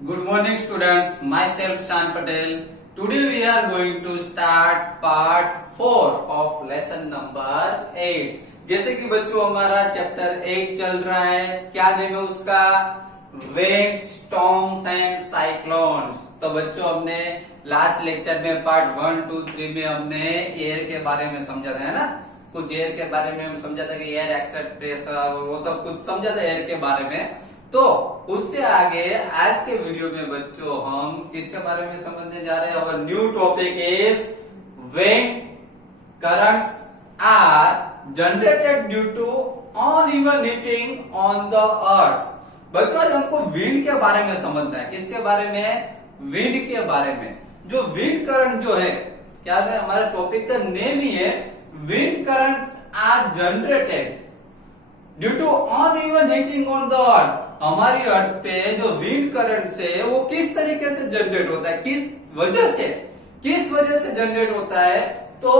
Good morning students, myself Shan Patel. Today we are going to start part 4 of lesson number 8. जैसे कि बच्चों हमारा chapter 8 चल रहा है, क्या नेम है उसका? Winds, storms and cyclones. तो बच्चों हमने लास्ट लेक्चर में पार्ट 1, 2, 3 में हमने एयर के बारे में समझा था, है ना? कुछ एयर के बारे में हम समझा था कि एयर एक्सेप्ट प्रेशर वो सब कुछ समझा था एयर के बारे में। तो उससे आगे आज के वीडियो में बच्चों हम किसके बारे में समझने जा रहे हैं? और new topic is wind currents are generated due to uneven heating on the earth. बच्चों आज हमको विंड के बारे में समझना है। किसके बारे में? विंड के बारे में। जो विंड करंट जो है, क्या है हमारे टॉपिक का नेम ही है wind currents are generated due to uneven heating on the earth. हमारी अर्थ पे जो विंड करंट है वो किस तरीके से जनरेट होता है, किस वजह से जनरेट होता है? तो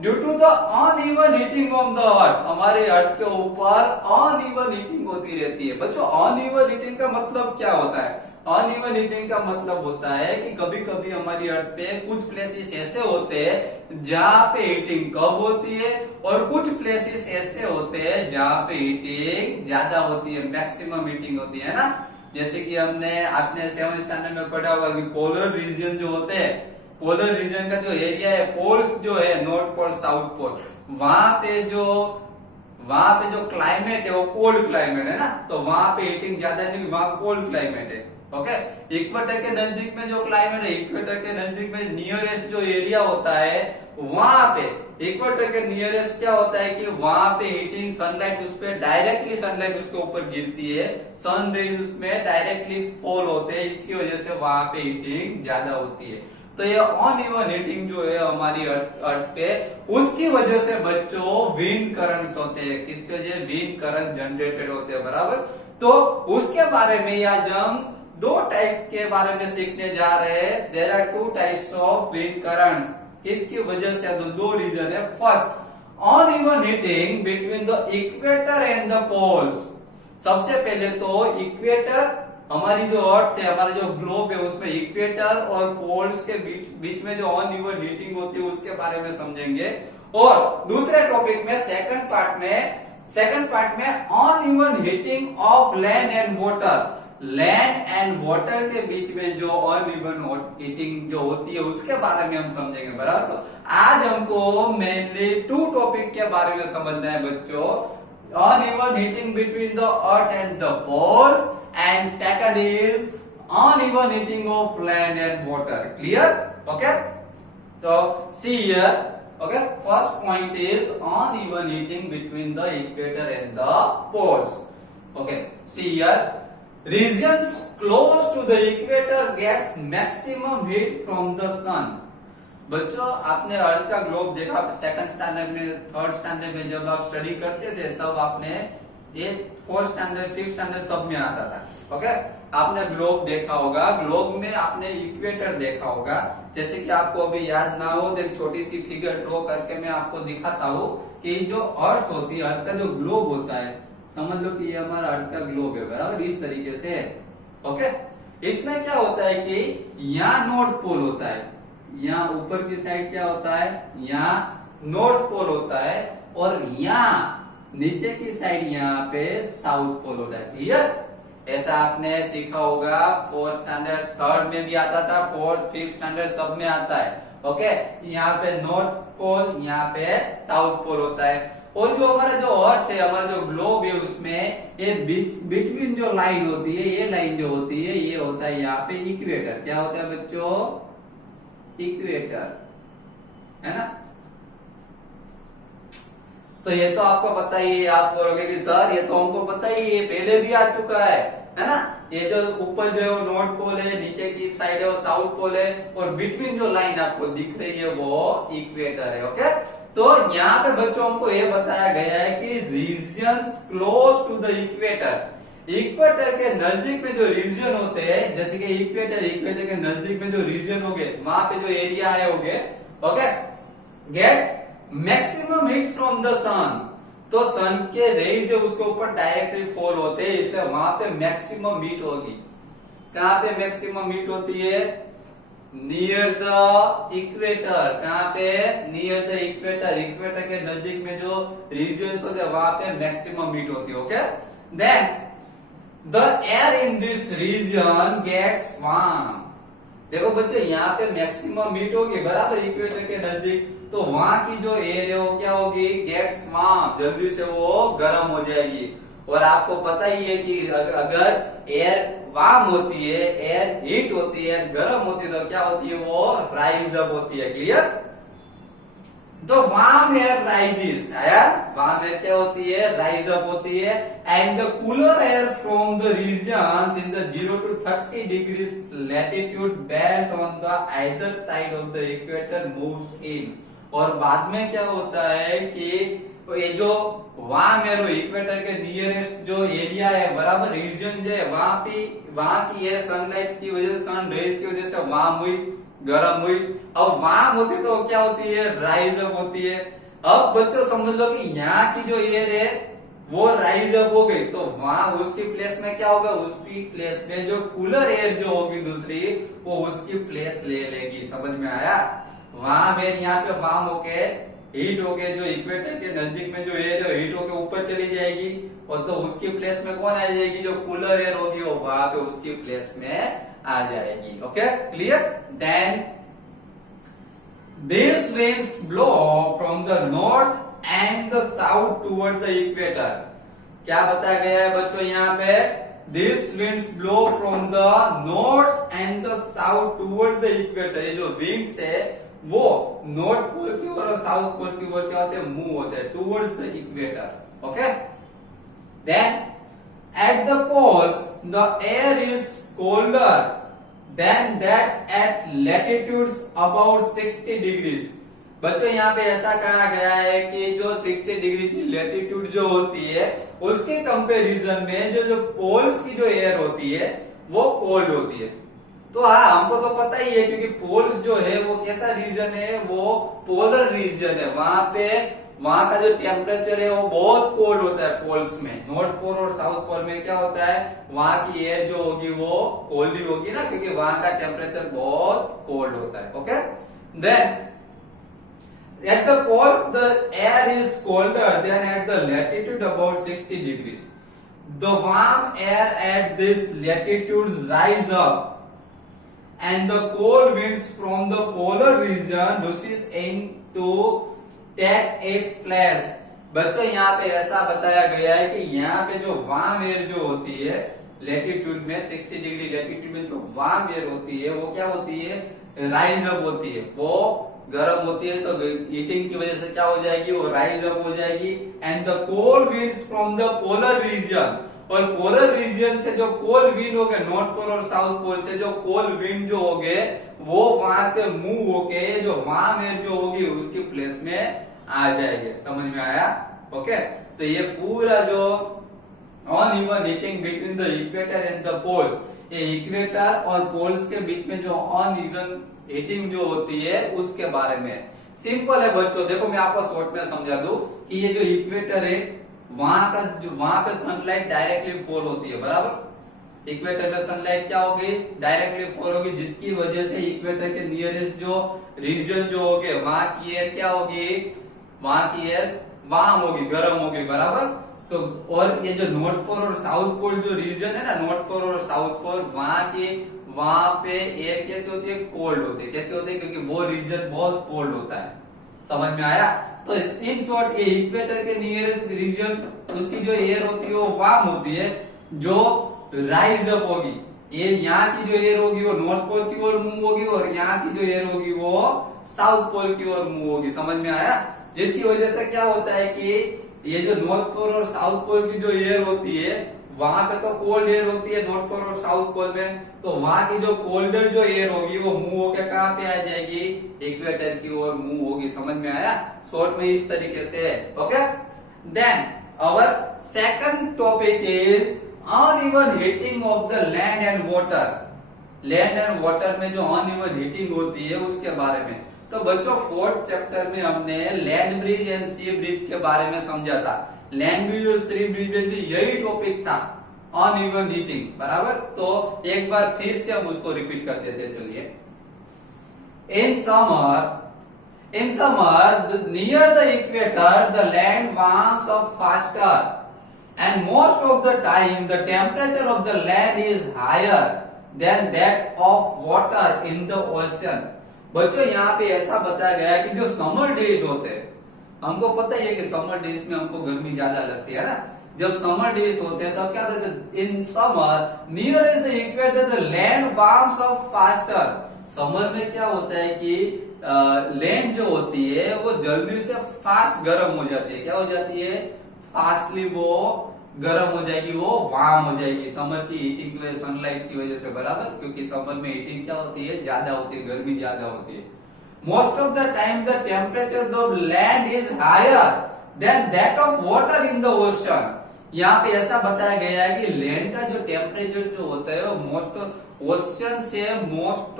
due to the uneven heating of the earth, हमारे अर्थ के ऊपर अनइवन हीटिंग होती रहती है। बच्चों अनइवन हीटिंग का मतलब क्या होता है? अनइवन हीटिंग का मतलब होता है कि कभी कभी हमारी अर्थ पे कुछ प्लेसेस ऐसे होते हैं जहां पे हीटिंग कम होती है और कुछ प्लेसेस ऐसे होते हैं जहां पे हीटिंग ज्यादा होती है, मैक्सिमम हीटिंग होती है ना। जैसे कि हमने अपने 7th स्टैंडर्ड में पढ़ा हुआ कि पोलर रीजन जो होते हैं, पोलर रीजन का जो एरिया है, पोल्स जो है नॉर्थ पोल साउथ पोल, वहां पे जो क्लाइमेट है वो कोल्ड क्लाइमेट है ना, तो वहां पे हीटिंग ज्यादा नहीं, वहां कोल्ड क्लाइमेट है। ओके, इक्वेटर के नजदीक में जो क्लाइमेट है, इक्वेटर के नजदीक में नियरेस्ट जो एरिया होता है वहां पे, इक्वेटर के नियरेस्ट क्या होता है कि वहां पे हीटिंग सनलाइट उस पे डायरेक्टली सनलाइट उसके ऊपर गिरती है, सन रेज उसमें डायरेक्टली फॉल होते हैं, इसकी वजह से वहां पे हीटिंग ज्यादा होती है। तो ये अनइवन हीटिंग जो है हमारी अर्थ पे, उसकी वजह से बच्चों विंड करंट्स होते हैं। किसकी वजह? विंड करंट जनरेटेड होते हैं, बराबर। तो उसके बारे में आज हम दो टाइप के बारे में सीखने जा रहे हैं। There are two types of wind currents. इसकी वजह से दो रीजन है। First, uneven heating between the equator and the poles. सबसे पहले तो इक्वेटर, हमारी जो अर्थ है, हमारा जो ग्लोब है, उसमें इक्वेटर और पोल्स के बीच में जो अनइवन हीटिंग होती है उसके बारे में समझेंगे। और दूसरे टॉपिक में सेकंड पार्ट में uneven heating of land and water, land and water के बीच में जो अनइवन हीटिंग जो होती है उसके बारे में हम समझेंगे, बराबर। तो आज हमको मेनली टू टॉपिक के बारे में समझना है बच्चों। Uneven heating between the earth and the poles and second is uneven heating of land and water. Clear? Okay, so see here. Okay, first point is uneven heating between the equator and the poles. Okay, see here, regions close to the equator gets maximum heat from the sun. बच्चों आपने अर्थ का globe देखा, second standard में, third standard में जब आप study करते थे तब आपने ये 4th स्टैंडर्ड 5th स्टैंडर्ड सब में आता था। ओके, आपने ग्लोब देखा होगा, ग्लोब में आपने इक्वेटर देखा होगा। जैसे कि आपको अभी याद ना हो तो एक छोटी सी फिगर ड्रॉ करके मैं आपको दिखाता हूँ कि जो अर्थ होती है, अर्थ का जो ग्लोब होता है, समझ लो कि ये हमारा अर्थ का ग्लोब है, बराबर, इस तरीके से। ओके, इसमें क्या होता है कि यहाँ नॉर्थ पोल होता है, यहाँ ऊपर की साइड क्या होता है, यहाँ नॉर्थ पोल होता है, और यहाँ नीचे की साइड यहाँ पे साउथ पोल होता है। क्लियर? ऐसा आपने सीखा होगा 4th स्टैंडर्ड, 3rd में भी आता था, 4th 5th स्टैंडर्ड सब में आता है। ओके, यहाँ पे नॉर्थ पोल, यहाँ पे साउथ पोल होता है। और जो हमारा जो अर्थ है, हमारा जो ग्लोब है, उसमें ये बिटवीन जो लाइन होती है, ये लाइन जो होती है, ये होता है यहाँ पे इक्वेटर। क्या होता है बच्चों? इक्वेटर, है ना। तो ये तो आपको पता ही है, आप बोलोगे कि सर ये तो हमको पता ही है, पहले भी आ चुका है ना। ये जो ऊपर जो है वो नॉर्थ पोल है, नीचे की साइड है वो साउथ पोल है, और बिटवीन जो लाइन आपको दिख रही है वो इक्वेटर है। ओके, तो यहाँ पे बच्चों हमको ये बताया गया है कि regions close to the equator, equator के नजदीक में जो रीजन होते हैं, जैसे कि इक्वेटर के नजदीक में जो रीजन हो गए, वहां पे जो एरिया है हो गए, okay, get maximum heat from the sun. तो सन के रेज जो उसके ऊपर डायरेक्टली फॉल होते हैं, इसलिए वहां पे मैक्सिमम हीट होगी। कहाँ पे मैक्सिमम हीट होती है? Near the equator. कहाँ पे? Near the equator. इक्वेटर के नजदीक में जो रीजन्स होते हैं वहां पे मैक्सिमम हीट होती है। Okay, then the air in this region gets warm. देखो बच्चों, यहाँ पे मैक्सिमम हीट होगी बराबर इक्वेटर के नजदीक, तो वहां की जो एयर है वो क्या होगी? गेट्स वार्म, जल्दी से वो गर्म हो जाएगी। और आपको पता ही है कि अगर एयर वार्म होती है, एयर हीट होती है, गर्म होती है, तो क्या होती है? वो राइज अप होती है। क्लियर? तो वार्म एयर राइजेस, आया? वार्म एयर क्या होती है? राइज अप होती है। And the cooler air from the regions in the 0 to 30 degree latitude belt on the either side of the equator moves in. और बाद में क्या होता है कि ये जो वार्म एयर इक्वेटर के नियरेस्ट जो एरिया है बराबर, रीजन जो है वहां की एयर सनलाइट की वजह से, सन रेज की वजह से वार्म हुई, गर्म हुई। अब वार्म होती तो क्या होती है? राइज अप होती है। अब बच्चों समझ लो कि यहाँ की जो एयर है वो राइज अप हो गई, तो वहां उसकी प्लेस में क्या होगा? उसकी प्लेस में जो कूलर एयर जो होगी दूसरी, वो उसकी प्लेस ले लेगी। समझ में आया? वहां में यहाँ पे वार्म होके, हीट होके, जो इक्वेटर के नजदीक में जो एयर है हीट होके ऊपर चली जाएगी, और तो उसकी प्लेस में कौन आ जाएगी? जो कूलर एयर होगी वो वहां पे उसकी प्लेस में आ जाएगी। Okay, clear? Then these winds blow from the north and the south toward the equator। क्या बताया गया है बच्चों यहाँ पे? These winds blow from the north and the south toward the equator। ये जो winds है वो नॉर्थ पोल की ओर और साउथ पोल की ओर क्या होते हैं? मूव होते हैं towards the equator. Okay, then at the poles the air is colder than that at latitudes about 60 degrees. बच्चों यहाँ पे ऐसा कहा गया है कि जो 60 डिग्री की लैटिट्यूड जो होती है उसके कंपैरिजन में जो पोल्स की जो एयर होती है वो कोल्ड होती है। तो हाँ, हमको तो पता ही है क्योंकि पोल्स जो है वो कैसा रीजन है? वो पोलर रीजन है। वहां का जो टेम्परेचर है वो बहुत कोल्ड होता है पोल्स में। नॉर्थ पोल और साउथ पोल में क्या होता है? वहां की एयर जो होगी वो कोल्ड ही होगी ना, क्योंकि वहां का टेम्परेचर बहुत कोल्ड होता है। Okay, then at the poles the air is colder than at the latitude about 60 degrees. The warm air at this latitude rise up and the cold winds from the polar region rushes in to take its place। बच्चों यहाँ पे ऐसा बताया गया है कि यहाँ पे जो वार्म एयर जो होती है लैटिट्यूड में 60 डिग्री लैटिट्यूड में जो वार्म एयर होती है वो क्या होती है? राइज अप होती है। वो गर्म होती है तो हीटिंग की वजह से क्या हो जाएगी? वो राइज अप हो जाएगी। And the cold winds from the polar region, और पोलर रीजन से जो कोल्ड विंड हो गए नॉर्थ पोल और साउथ पोल से जो कोल्ड विंड जो हो गए वो वहां से मूव होके जो वार्म एयर जो होगी उसकी प्लेस में आ जाएगी। समझ में आया? ओके, तो ये पूरा जो uneven heating between the equator and the poles, ये इक्वेटर और पोल्स के बीच में जो ऑन इवन हीटिंग जो होती है उसके बारे में सिंपल है बच्चों। देखो मैं आपको शॉर्ट में समझा दूं कि ये जो इक्वेटर है वहां पे सनलाइट डायरेक्टली फॉल होती है बराबर। इक्वेटर पे सनलाइट क्या होगी? डायरेक्टली फॉल होगी, जिसकी वजह से इक्वेटर के नियरेस्ट जो रीजन जो होगे वहां की एयर क्या होगी? वहां की एयर वार्म होगी, गर्म होगी बराबर। तो और ये जो नॉर्थ पोल और साउथ पोल जो रीजन है ना, नॉर्थ पोल और साउथ पोल, वहां पे एयर कैसे होती है? कोल्ड होती है। कैसे होती है? क्योंकि वो रीजन बहुत कोल्ड होता है। समझ में आया? तो इन शॉर्ट ये इक्वेटर के नियरेस्ट रीजन उसकी जो एयर होती है वो वार्म होती है, जो राइज अप होगी। ये यहाँ की जो एयर होगी वो नॉर्थ पोल की ओर मूव होगी, और यहाँ की जो एयर होगी वो साउथ पोल की ओर मूव होगी। समझ में आया? जिसकी वजह से क्या होता है कि ये जो नॉर्थ पोल और साउथ पोल की जो एयर होती है वहां पे तो कोल्ड एयर होती है नॉर्थ पोल और साउथ पोल में, तो वहां की जो कोल्डर जो एयर होगी वो मूव होकर कहाँ पे आ जाएगी? इक्वेटर की ओर मूव होगी। समझ में आया? शॉर्ट में इस तरीके से। Okay, then our second topic is uneven heating of the land and water. Land and water में जो अनइवन हीटिंग होती है उसके बारे में। तो बच्चों 4th चैप्टर में हमने land bridge and sea bridge के बारे में समझा था। लैंड ब्रिज और सी ब्रिज में भी यही टॉपिक था। अनइवन हीटिंग, बराबर। तो एक बार फिर से हम उसको रिपीट कर देते हैं, चलिए। In summer, near the equator, the land warms up faster, and most of the time, the temperature of the land is higher than that of water in the ocean. बच्चों यहाँ पे ऐसा बताया गया है कि जो समर डेज होते हैं, हमको पता ही है कि समर डेज में हमको गर्मी ज्यादा लगती है ना। जब समर डेज होते हैं तब क्या होता है, in summer near is the equator the land warms up faster. Summer में क्या होता है कि लैंड जो होती है वो जल्दी से फास्ट गर्म हो जाती है। क्या हो जाती है, फास्टली वो गर्म हो जाएगी, वो वार्म हो जाएगी समर की हीटिंग की वजह, सनलाइट की वजह से, बराबर। क्योंकि समर में हीटिंग क्या होती है, ज्यादा होती है, गर्मी ज्यादा होती है। Most of the time the temperature of land is higher than that of water in the ocean. यहाँ पे ऐसा बताया गया है कि लैंड का जो टेम्परेचर जो होता है वो most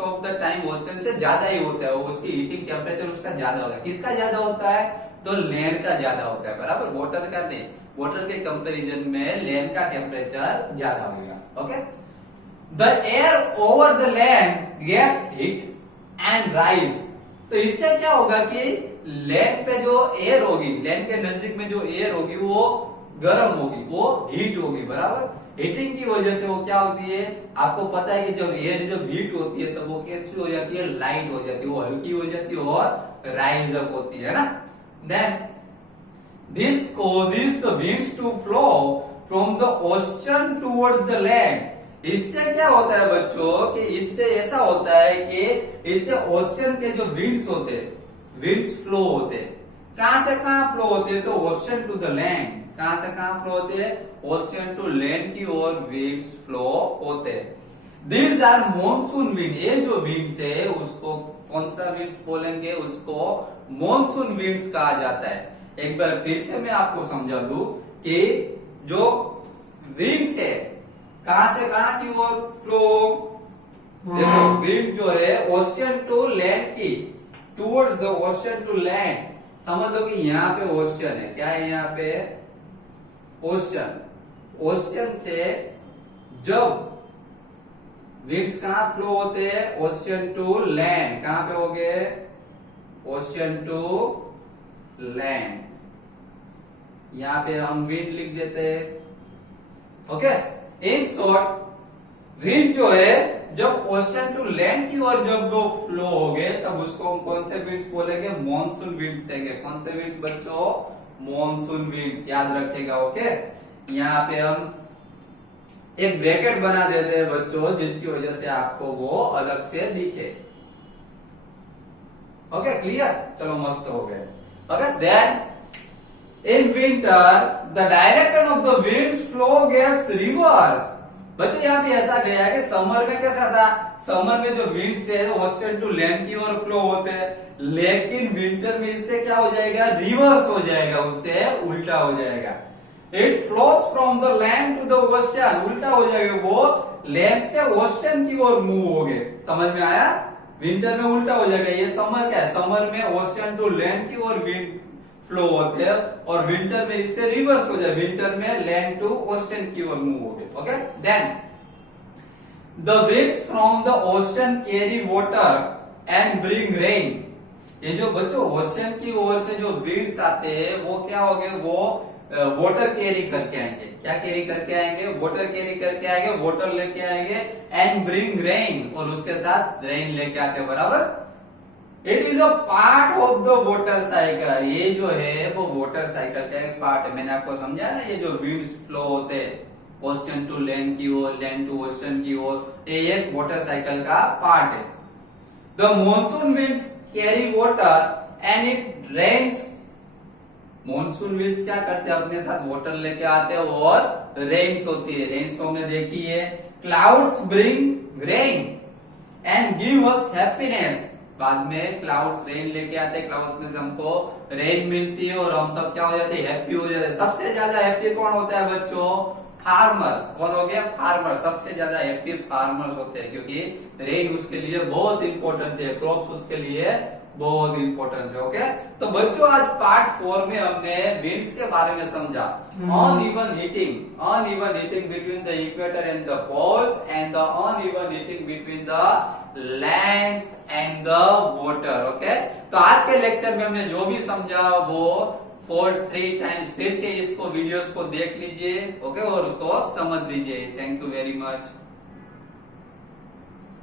of the time ocean से ज्यादा ही होता है। उसकी हीटिंग टेम्परेचर उसका ज्यादा होता है। किसका ज्यादा होता है, तो लैंड का ज्यादा होता है, बराबर। वाटर का नहीं, वाटर के कंपैरिजन में लैंड का टेम्परेचर ज्यादा होगा। Okay, the air over the land gets heat and rise. तो इससे क्या होगा कि लैंड पे जो एयर होगी, लैंड के नजदीक में जो एयर होगी वो गर्म होगी, वो हीट होगी, बराबर। हीटिंग की वजह से वो क्या होती है, आपको पता है कि जब एयर जब हीट होती है तो वो कैसी हो जाती है, लाइट हो जाती है, वो हल्की हो जाती है और राइज अप होती है ना। Then this causes the winds to flow from the ocean towards the land। इससे क्या होता है बच्चों कि इससे ऐसा होता है कि इससे ओशन के जो विंड्स होते हैं, विंड्स फ्लो होते हैं, कहां से कहां फ्लो होते हैं, तो ओशन टू द लैंड। कहां से कहां फ्लो होते हैं, ओशन टू लैंड की ओर विंड्स फ्लो होते हैं। These are monsoon wind. ये जो विंड्स है उसको कौन सा विंड्स बोलेंगे, उसको मॉनसून विंड्स कहा जाता है। एक बार फिर से मैं आपको समझा दूं कि जो विंड्स है कहां से कहां की ओर फ्लो, देखो विंड जो है ओशन टू लैंड की, towards the ocean to land. समझ लो कि यहाँ पे ओशन है, क्या है यहाँ पे, ओशन। ओशन से जब विंड्स कहां फ्लो होते हैं, ओशन टू लैंड। कहां पे हो गए, ओशन टू लैंड। यहां पे हम विंड लिख देते हैं। ओके, इन शॉर्ट विंड जो है जब ओशन टू लैंड की ओर जब वो फ्लो हो गए तब उसको हम कौन से विंड्स बोलेंगे, मॉनसून विंड्स कहेंगे। कौन से विंड्स बच्चों, मॉनसून विंड्स, याद रखेगा। ओके, यहाँ पे हम एक ब्रैकेट बना देते हैं बच्चों जिसकी वजह से आपको वो अलग से दिखे। ओके, क्लियर, चलो मस्त हो गए। Okay, then in winter the direction of the winds flow gets reverse. बच्चों यहाँ पे ऐसा गया है कि समर में कैसा था, समर में जो विंड्स है ओशन टू लैंड की ओर फ्लो होते हैं, लेकिन विंटर में इससे क्या हो जाएगा, रिवर्स हो जाएगा, उससे उल्टा हो जाएगा। It flows from the land to the ocean, उल्टा हो जाएगा, वो लैंड से ओशन की ओर मूव हो गए। समझ में आया, विंटर में उल्टा हो जाएगा। ये समर क्या है, समर में ओशन टू लैंड की ओर विंड फ्लो होते हैं और विंटर में इससे रिवर्स हो जाए, विंटर में लैंड टू ओशन की ओर मूव हो गए। Okay, then the winds from the ocean carry water and bring rain. ये जो बच्चों ओशन की ओर से जो विंड्स आते हैं वो क्या हो गए, वो वाटर कैरी करके आएंगे। क्या कैरी करके आएंगे, वाटर कैरी करके आएंगे, वाटर लेके आएंगे, एंड ब्रिंग रेन, और उसके साथ रेन लेके आते हैं, बराबर। It is a part of the water cycle. ये जो है वो वाटर साइकिल का एक पार्ट है। मैंने आपको समझाया ना, ये जो विंड्स फ्लो होते हैं ओशन टू लैंड की ओर, लैंड टू ओशन की ओर, ये एक वाटर साइकिल का पार्ट है। The monsoon winds carry water and it rains. Monsoon winds क्या करते हैं, अपने साथ वाटर लेके आते हैं और रेन्स होती है। रेन्स को हमने देखी है। Clouds bring rain and give us happiness. बाद में क्लाउड्स रेन लेके आते हैं, क्लाउड्स में से हमको रेन मिलती है और हम सब क्या हो जाते हैं, हैप्पी हो जाते हैं। सबसे ज्यादा हैप्पी कौन होता है बच्चों, फार्मर्स, कौन हो गया? फार्मर। सबसे ज्यादा हैप्पी फार्मर्स होते हैं, क्योंकि रेन उसके लिए बहुत इंपॉर्टेंट है, क्रॉप्स उसके लिए बहुत इंपॉर्टेंट है। ओके, तो बच्चों आज पार्ट 4 में हमने विंड्स के बारे में समझा। Uneven heating between the equator and the poles and the uneven heating between the lands and the water. Okay, तो आज के लेक्चर में हमने जो भी समझा वो 3 टाइम्स फिर से इसको वीडियोस को देख लीजिए। ओके, और उसको समझ लीजिए। Thank you very much.